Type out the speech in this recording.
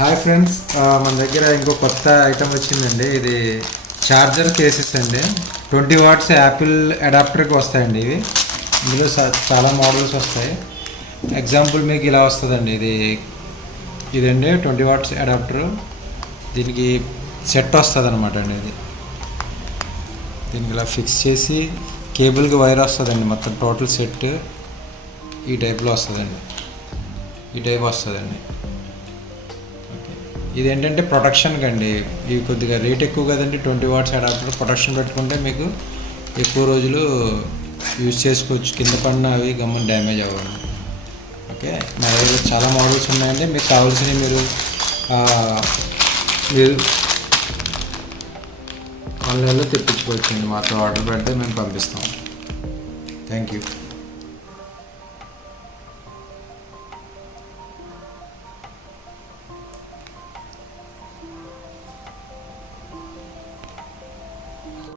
Hi friends, మన దగ్గర ఇంకో కొత్త ఐటమ్ వచ్చిందండి. ఇది ఛార్జర్ కేసెస్ అండి. 20 వాట్స్ యాపిల్ అడాప్టర్కి వస్తాయండి. ఇవి ఇందులో చాలా మోడల్స్ వస్తాయి. ఎగ్జాంపుల్ మీకు ఇలా వస్తుందండి. ఇదండి 20 వాట్స్ అడాప్టర్. దీనికి సెట్ వస్తుంది అనమాట అండి. దీనికి ఇలా ఫిక్స్ చేసి కేబుల్కి వైర్ వస్తుందండి. మొత్తం టోటల్ సెట్ ఈ టైప్లో వస్తుందండి. ఈ టైప్ వస్తుందండి. ఇది ఏంటంటే ప్రొటెక్షన్కి అండి. ఇవి కొద్దిగా రేట్ ఎక్కువ కదండి. 20 వాట్స్ అడాప్టర్ ప్రొటెక్షన్ పెట్టుకుంటే మీకు ఎక్కువ రోజులు యూజ్ చేసుకోవచ్చు. కింద పడిన అవి గమ్మున డ్యామేజ్ అవ్వండి. ఓకే, నా దగ్గర చాలా మోడల్స్ ఉన్నాయండి. మీకు కావాల్సినవి మీరు ఆన్లైన్లో తెప్పించుకోవచ్చండి. మాతో ఆర్డర్ పెడితే మేము పంపిస్తాం. Thank you.